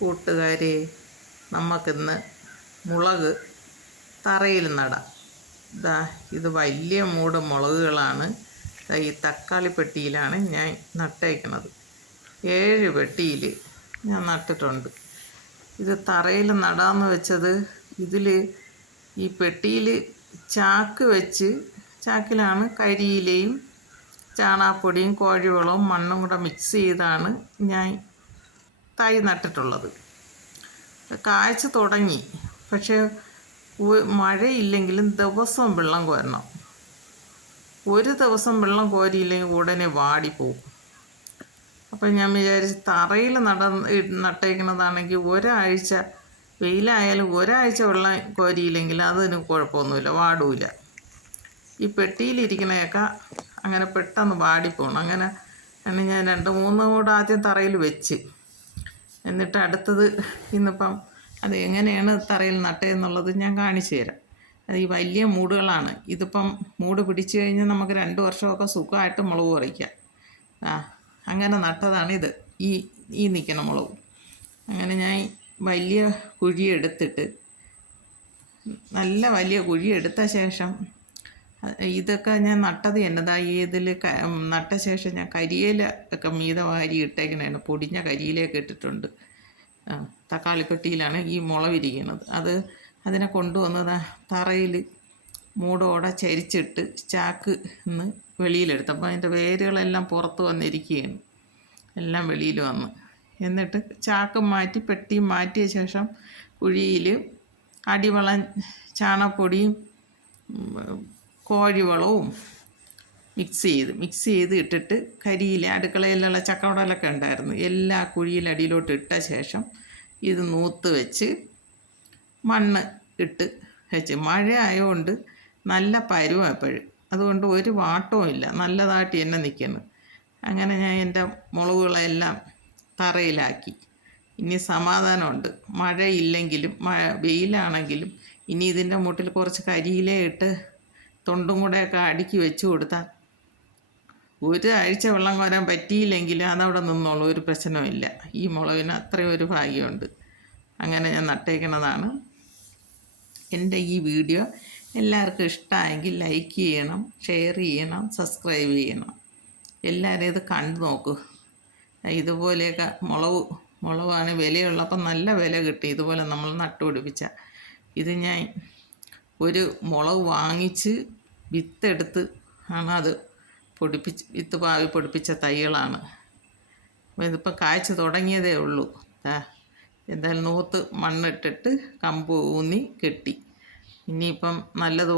കൂട്ടുകാരെ നമുക്കിന്ന് മുളക് തറയിൽ നടാം. ഇതാ ഇത് വലിയ മൂട് മുളകുകളാണ്. ഈ തക്കാളി പെട്ടിയിലാണ് ഞാൻ നട്ടേക്കണത്. ഏഴ് പെട്ടിയിൽ ഞാൻ നട്ടിട്ടുണ്ട്. ഇത് തറയിൽ നടാമെന്ന് വെച്ചത് ഇതിൽ ഈ പെട്ടിയിൽ ചാക്ക് വെച്ച് ചാക്കിലാണ് കരിയിലയും ചാണാപ്പൊടിയും കോഴിവളവും മണ്ണും കൂടെ മിക്സ് ചെയ്താണ് ഞാൻ തൈ നട്ടിട്ടുള്ളത്. കാഴ്ച തുടങ്ങി. പക്ഷേ മഴയില്ലെങ്കിലും ദിവസവും വെള്ളം കോരണം. ഒരു ദിവസം വെള്ളം കോരിയില്ലെങ്കിൽ ഉടനെ വാടിപ്പോവും അപ്പം ഞാൻ വിചാരിച്ച് തറയിൽ നട നട്ടേക്കുന്നതാണെങ്കിൽ ഒരാഴ്ച വെയിലായാലും ഒരാഴ്ച വെള്ളം കോരിയില്ലെങ്കിൽ അതിന് കുഴപ്പമൊന്നുമില്ല വാടൂല. ഈ പെട്ടിയിലിരിക്കണയൊക്കെ അങ്ങനെ പെട്ടെന്ന് വാടിപ്പോണം അങ്ങനെ ഞാൻ രണ്ട് മൂന്ന് കൂടെ ആദ്യം തറയിൽ വെച്ച്. എന്നിട്ട് അടുത്തത് ഇന്നിപ്പം അത് എങ്ങനെയാണ് തറയിൽ നട്ടതെന്നുള്ളത് ഞാൻ കാണിച്ചു തരാം. അത് ഈ വലിയ മൂടുകളാണ്. ഇതിപ്പം മൂട് പിടിച്ചു കഴിഞ്ഞാൽ നമുക്ക് രണ്ട് വർഷമൊക്കെ സുഖമായിട്ട് മുളക് പറിക്കാം. ആ അങ്ങനെ നട്ടതാണ് ഇത്. ഈ ഈ നിൽക്കുന്ന മുളക്. അങ്ങനെ ഞാൻ വലിയ കുഴി എടുത്തിട്ട് നല്ല വലിയ കുഴി എടുത്ത ശേഷം ഇതൊക്കെ ഞാൻ നട്ടത് എന്നതാ ഇതിൽ നട്ട ശേഷം ഞാൻ കരിയില ഒക്കെ മീത വാരി ഇട്ടേക്കണേണ് പൊടിഞ്ഞ കരിയിലയൊക്കെ ഇട്ടിട്ടുണ്ട്. തക്കാളി തക്കാളിപ്പെട്ടിയിലാണ് ഈ മുളവിരിക്കുന്നത് അത് അതിനെ കൊണ്ടുവന്നത് തറയിൽ മൂടോടെ ചരിച്ചിട്ട് ചാക്ക് നിന്ന് വെളിയിലെടുത്ത്. അപ്പോൾ അതിന്റെ വേരുകളെല്ലാം പുറത്ത് വന്നിരിക്കുകയാണ്. എല്ലാം വെളിയിൽ വന്ന്. എന്നിട്ട് ചാക്ക് മാറ്റി പെട്ടിയും മാറ്റിയ ശേഷം കുഴിയിൽ അടിവളം ചാണകപ്പൊടിയും ഉം, കോഴിവളവും മിക്സ് ചെയ്ത് മിക്സ് ചെയ്ത് ഇട്ടിട്ട് കരിയില അടുക്കളയിലുള്ള ചക്കവടലൊക്കെ ഉണ്ടായിരുന്നു. എല്ലാ കുഴിയിലടിയിലോട്ട് ഇട്ട ശേഷം ഇത് നൂത്ത് വെച്ച് മണ്ണ് ഇട്ട് വെച്ച്. മഴ ആയതുകൊണ്ട് നല്ല പരുവം എപ്പോഴും അതുകൊണ്ട് ഒരു വാട്ടവും ഇല്ല. നല്ലതായിട്ട് തന്നെ നിൽക്കുന്നു. അങ്ങനെ ഞാൻ എന്റെ മുളകുകളെല്ലാം തറയിലാക്കി. ഇനി സമാധാനമുണ്ട്. മഴയില്ലെങ്കിലും മഴ വെയിലാണെങ്കിലും ഇനി ഇതിന്റെ മുട്ടിൽ കുറച്ച് കരിയിലേ ഇട്ട് തൊണ്ടും കൂടെയൊക്കെ അടുക്കി വെച്ച് കൊടുത്താൽ ഒരാഴ്ച വെള്ളം കോരാൻ പറ്റിയില്ലെങ്കിലും അതവിടെ നിന്നോളൂ ഒരു പ്രശ്നമില്ല ഈ മുളകിന് അത്രയും ഒരു ഭാഗ്യമുണ്ട്. അങ്ങനെ ഞാൻ നട്ടേക്കണതാണ്. എന്റെ ഈ വീഡിയോ എല്ലാവർക്കും ഇഷ്ടമായെങ്കിൽ ലൈക്ക് ചെയ്യണം ഷെയർ ചെയ്യണം സബ്സ്ക്രൈബ് ചെയ്യണം. എല്ലാവരും ഇത് കണ്ടു നോക്കൂ. ഇതുപോലെയൊക്കെ മുളക് മുളകാണ് വിലയുള്ളപ്പോൾ നല്ല വില കിട്ടി. ഇതുപോലെ നമ്മൾ നട്ടുപിടിപ്പിച്ച. ഇത് ഞാൻ ഒരു മുളക് വാങ്ങിച്ച് വിത്തെടുത്ത് ആണ് അത് പൊടിപ്പിച്ച് വിത്ത് പാവി പൊടിപ്പിച്ച തൈകളാണ്. ഇതിപ്പോൾ കായ്ച്ച് തുടങ്ങിയതേ ഉള്ളൂ. എന്തായാലും നൂത്ത് മണ്ണിട്ടിട്ട് കമ്പ് ഊന്നി കെട്ടി. ഇനിയിപ്പം നല്ലതുപോലെ